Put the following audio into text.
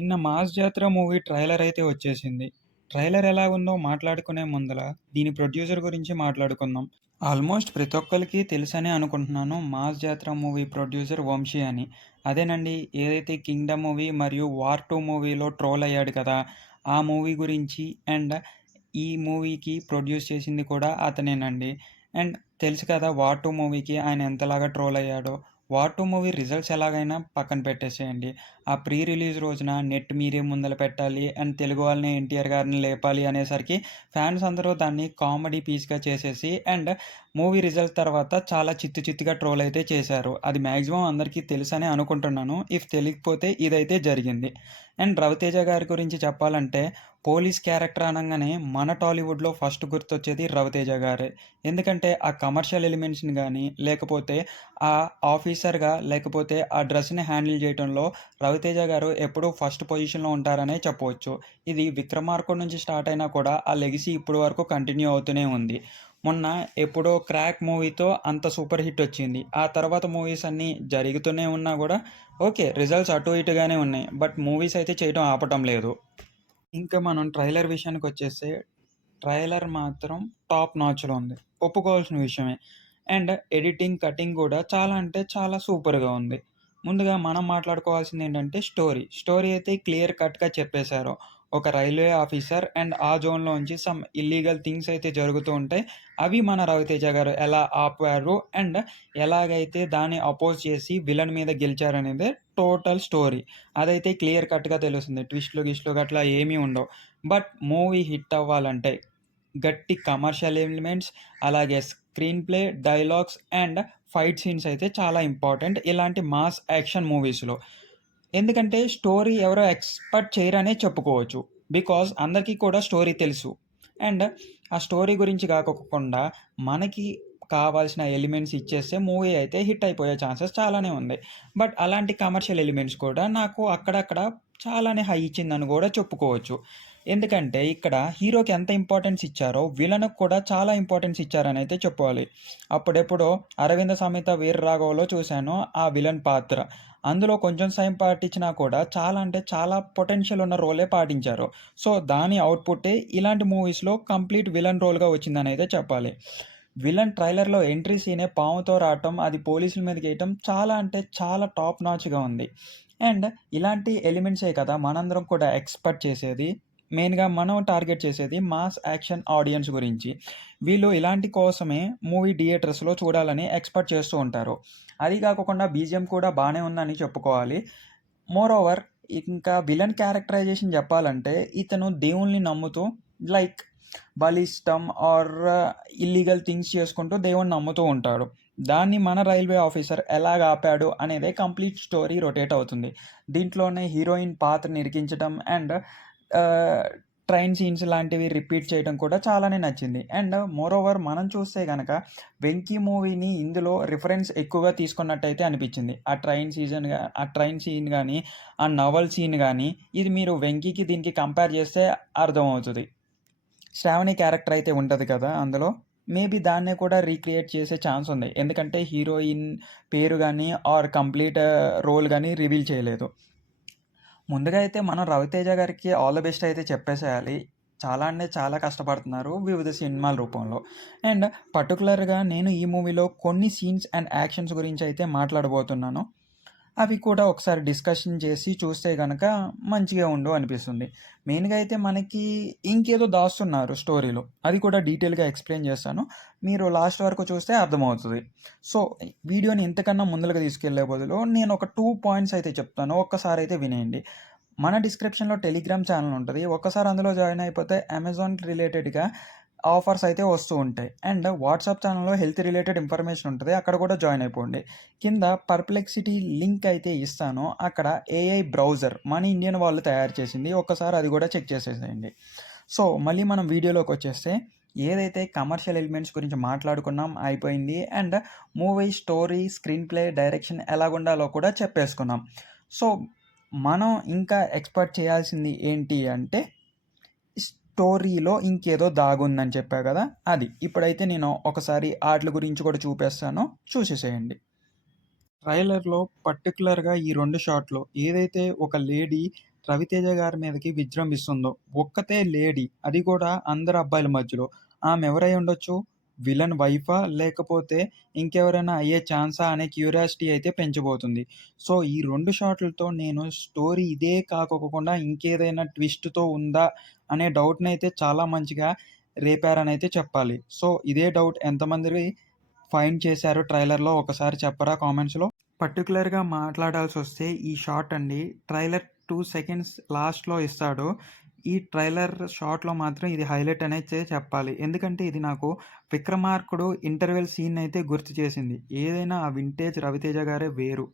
నిన్న 'మాస్ జాతర' movie trailer అయితే వచ్చేసింది. ట్రైలర్ ఎలా ఉందో మాట్లాడుకునే ముందల దీని ప్రొడ్యూసర్ గురించి మాట్లాడుకుందాం. ఆల్మోస్ట్ ప్రతి ఒక్కళ్ళకి తెలుసనే అనుకుంటున్నాను. 'మాస్ జాతర' మూవీ ప్రొడ్యూసర్ వంశీ అని. అదేనండి, ఏదైతే 'కింగ్డమ్' మూవీ మరియు 'వార్ 2' మూవీలో ట్రోల్ అయ్యాడు కదా! ఆ మూవీ గురించి అండ్ ఈ మూవీకి ప్రొడ్యూస్ చేసింది కూడా అతనేనండి. అండ్ తెలుసు కదా 'వార్ 2' మూవీకి ఆయన ఎంతలాగా ట్రోల్ అయ్యాడో. 'వార్ 2' మూవీ రిజల్ట్స్ ఎలాగైనా పక్కన పెట్టేసేయండి. ఆ ప్రీ రిలీజ్ రోజున నెట్ మీరే ముందల పెట్టాలి అండ్ తెలుగు వాళ్ళని ఎన్టీఆర్ గారిని లేపాలి అనేసరికి ఫ్యాన్స్ అందరూ దాన్ని కామెడీ పీస్‌గా చేసేసి అండ్ మూవీ రిజల్ట్ తర్వాత చాలా చిత్తు చిత్తుగా ట్రోల్ అయితే చేశారు. అది మాక్సిమం అందరికీ తెలుసనే అనుకుంటున్నాను. ఇఫ్ తెలియకపోతే ఇదైతే జరిగింది. అండ్ 'రవితేజ' గారి గురించి చెప్పాలంటే పోలీస్ క్యారెక్టర్ అనంగానే మన టాలీవుడ్‌లో ఫస్ట్ గుర్తొచ్చేది 'రవితేజ' గారే. ఎందుకంటే ఆ కమర్షియల్ ఎలిమెంట్స్‌ని గానీ, లేకపోతే ఆ ఆఫీసర్‌గా లేకపోతే ఆ డ్రెస్‌ని హ్యాండిల్ చేయటంలో 'రవితేజ' గారు ఎప్పుడూ ఫస్ట్ పొజిషన్‌లో ఉంటారనే చెప్పవచ్చు. ఇది 'విక్రమార్కుడు' నుంచి స్టార్ట్ అయినా కూడా ఆ లెగసీ ఇప్పటి వరకు కంటిన్యూ అవుతూనే ఉంది. మొన్న ఎప్పుడో 'క్రాక్' మూవీతో అంత సూపర్ హిట్ వచ్చింది. ఆ తర్వాత మూవీస్ అన్నీ జరుగుతూనే ఉన్నా గూడా ఓకే, రిజల్ట్స్ అటు ఇటుగానే ఉన్నాయి. బట్ మూవీస్ అయితే చేయటం ఆపటం లేదు. ఇంకా మనం ట్రైలర్ విషయానికొచ్చేస్తే, ట్రైలర్ మాత్రం టాప్ నాచ్‌లో ఉంది. ఒప్పుకోవాల్సిన విషయమే. అండ్ ఎడిటింగ్, కటింగ్ గూడా చాలా అంటే చాలా సూపర్‌గా ఉంది. ముందుగా మనం మాట్లాడుకోవాల్సిందేంటంటే స్టోరీ. స్టోరీ అయితే క్లియర్ కట్‌గా చెప్పేశారు. ఒక రైల్వే ఆఫీసర్ అండ్ ఆ జోన్‌లోంచి సమ్ ఇల్లీగల్ థింగ్స్ అయితే జరుగుతూ ఉంటాయి. అవి మన 'రవితేజ' గారు ఎలా ఆపారు అండ్ ఎలాగైతే దాన్ని అపోజ్ చేసి విలన్ మీద గెలిచారనేదే టోటల్ స్టోరీ. అదైతే క్లియర్ కట్‌గా తెలుస్తుంది. ట్విస్ట్‌లు, గిస్ట్‌లు గట్లా ఏమీ ఉండవు. బట్ మూవీ హిట్ అవ్వాలంటే గట్టి కమర్షియల్ ఎలిమెంట్స్, అలాగే screen play, dialogues and fight scenes అయితే చాలా ఇంపార్టెంట్ ఇలాంటి మాస్ యాక్షన్ మూవీస్‌లో. ఎందుకంటే స్టోరీ ఎవరో ఎక్స్‌పెక్ట్ చేయరనే చెప్పుకోవచ్చు. బికాజ్ అందరికీ కూడా స్టోరీ తెలుసు. అండ్ ఆ స్టోరీ గురించి కాకోకుండా మనకి కావాల్సిన ఎలిమెంట్స్ ఇచ్చేస్తే మూవీ అయితే హిట్ అయిపోయే ఛాన్సెస్ చాలానే ఉన్నాయి. బట్ అలాంటి కమర్షియల్ ఎలిమెంట్స్ కూడా నాకు అక్కడక్కడ చాలానే హై ఇచ్చిందని కూడా చెప్పుకోవచ్చు. ఎందుకంటే ఇక్కడ హీరోకి ఎంత ఇంపార్టెన్స్ ఇచ్చారో విలన్‌కి కూడా చాలా ఇంపార్టెన్స్ ఇచ్చారనైతే చెప్పుకోవాలి. అప్పుడెప్పుడో 'అరవింద సమేత వీర రాఘవ'లో చూశాను ఆ విలన్ పాత్ర. అందులో కొంచెం సమయం పాటించినా కూడా చాలా అంటే చాలా పొటెన్షియల్ ఉన్న రోలే పాటించారు. సో, దాని ఔట్‌పుట్టే ఇలాంటి మూవీస్‌లో కంప్లీట్ విలన్ రోల్‌గా వచ్చిందనైతే చెప్పాలి. విలన్ ట్రైలర్‌లో ఎంట్రీ సీనే పాముతో రావటం, అది పోలీసుల మీదకేయటం చాలా అంటే చాలా టాప్ నాచ్‌గా ఉంది. అండ్ ఇలాంటి ఎలిమెంట్సే కదా మనందరం కూడా ఎక్స్‌పెక్ట్ చేసేది. మెయిన్‌గా మనం టార్గెట్ చేసేది మాస్ యాక్షన్ ఆడియన్స్ గురించి. వీళ్ళు ఇలాంటి కోసమే మూవీ థియేటర్స్‌లో చూడాలని ఎక్స్‌పెక్ట్ చేస్తూ ఉంటారు. అది కాకోకుండా బీజీఎం కూడా బానే ఉందని చెప్పుకోవాలి. మోరోవర్ ఇంకా విలన్ క్యారెక్టరైజేషన్ చెప్పాలంటే ఇతను దేవుల్ని నమ్ముతూ లైక్ బలిష్టం ఆర్ ఇల్లీగల్ థింగ్స్ చేసుకుంటూ దేవుడిని నమ్ముతూ ఉంటాడు. దాన్ని మన రైల్వే ఆఫీసర్ ఎలాగ ఆపాడు అనేదే కంప్లీట్ స్టోరీ రొటేట్ అవుతుంది. దీంట్లోనే హీరోయిన్ పాత్రని ఇరికించడం అండ్ ఆహ్, ట్రైన్ సీన్స్ లాంటివి రిపీట్ చేయడం కూడా చాలానే నచ్చింది. అండ్ మోరోవర్ మనం చూస్తే గనక 'వెంకీ' మూవీని ఇందులో రిఫరెన్స్ ఎక్కువగా తీసుకున్నట్టయితే అనిపించింది. ఆ ట్రైన్ సీన్ గాని, ఆ నవల్ సీన్ గాని ఇది మీరు 'వెంకీకి' దీనికి కంపేర్ చేస్తే అర్థమవుతది. శ్రావణి క్యారెక్టర్ అయితే ఉంటది కదా అందులో. మేబీ దాన్నే కూడా రీక్రియేట్ చేసే ఛాన్స్ ఉంది. ఎందుకంటే హీరోయిన్ పేరు గాని ఆర్ కంప్లీట్ రోల్ గాని రివీల్ చేయలేదు. ముందుగా అయితే మనం 'రవితేజ' గారికి ఆల్ ద బెస్ట్ అయితే చెప్పేసేయాలి. చాలా అంటే చాలా కష్టపడుతున్నారు వివిధ సినిమాల రూపంలో. అండ్ పర్టిక్యులర్‌గా నేను ఈ మూవీలో కొన్ని సీన్స్ అండ్ యాక్షన్స్ గురించి అయితే మాట్లాడబోతున్నాను. అవి కూడా ఒకసారి డిస్కషన్ చేసి చూస్తే గనక మంచిగా ఉండు అనిపిస్తుంది. మెయిన్‌గా అయితే మనకి ఇంకేదో దాస్తున్నారు స్టోరీలో. అది కూడా డీటెయిల్‌గా ఎక్స్‌ప్లెయిన్ చేస్తాను. మీరు లాస్ట్ వరకు చూస్తే అర్థమవుతది. సో, వీడియోని ఇంతకన్నా ముందలకి తీసుకెళ్ళే బదులు నేను ఒక 2 పాయింట్స్ అయితే చెప్తాను. ఒక్కసారైతే వినేయండి. మన డిస్క్రిప్షన్‌లో టెలిగ్రామ్ ఛానెల్ ఉంటది. ఒక్కసారి అందులో జాయిన్ అయిపోతే అమెజాన్ రిలేటెడ్‌గా ఆఫర్స్ అయితే వస్తూ ఉంటాయి. అండ్ వాట్సాప్ ఛానెల్‌లో హెల్త్ రిలేటెడ్ ఇన్ఫర్మేషన్ ఉంటది. అక్కడ కూడా జాయిన్ అయిపోండి. కింద పర్ప్లెక్సిటీ లింక్ అయితే ఇస్తాను. అక్కడ ఏఐ బ్రౌజర్ మన ఇండియన్ వాళ్ళు తయారు చేసింది. ఒక్కసారి అది కూడా చెక్ చేసేసేయండి. సో, మళ్ళీ మనం వీడియోలోకొచ్చేస్తే ఏదైతే కమర్షియల్ ఎలిమెంట్స్ గురించి మాట్లాడుకున్నాం అయిపోయింది. And movie story, screenplay, direction ఎలాగుండాలో కూడా చెప్పేసుకున్నాం. సో, మనం ఇంకా ఎక్స్‌పెక్ట్ చేయాల్సింది ఏంటి అంటే స్టోరీలో ఇంకేదో దాగుందని చెప్పా గదా! అది. ఇప్పుడైతే నేను ఒకసారి ఆటిల గురించి కూడా చూపేస్తాను. చూసేసేయండి. ట్రైలర్‌లో పర్టిక్యులర్‌గా ఈ 2 షాట్‌లో ఏదైతే ఒక లేడీ రవితేజ గారి మీదకి విజృంభిస్తుందో. ఒక్కతే లేడీ. అది కూడా అందరు అబ్బాయిల మధ్యలో. ఆమె ఎవరై ఉండొచ్చు? విలన్ వైఫా? లేకపోతే ఇంకెవరైనా అయ్యే ఛాన్సా అనే క్యూరియాసిటీ అయితే పెంచబోతుంది. సో, ఈ 2 షాట్‌లతో నేను స్టోరీ ఇదే కాకోకుండా ఇంకేదైనా ట్విస్ట్‌తో ఉందా అనే డౌట్‌నైతే చాలా మంచిగా రేపారనైతే చెప్పాలి. సో, ఇదే డౌట్ ఎంతమంది ఫైండ్ చేశారో ట్రైలర్‌లో ఒకసారి చెప్పరా కామెంట్స్‌లో? పర్టిక్యులర్‌గా మాట్లాడాల్సొస్తే ఈ షాట్ అండి. ట్రైలర్ 2 సెకండ్స్ లాస్ట్‌లో ఇస్తాడు. ఈ ట్రైలర్ షాట్‌లో మాత్రం ఇది హైలైట్ అనైతే చెప్పాలి. ఎందుకంటే ఇది నాకు 'విక్రమార్కుడు' ఇంటర్వెల్ సీన్‌నైతే గుర్తు చేసింది. ఏదైనా ఆ వింటేజ్ రవితేజ గారే వేరు.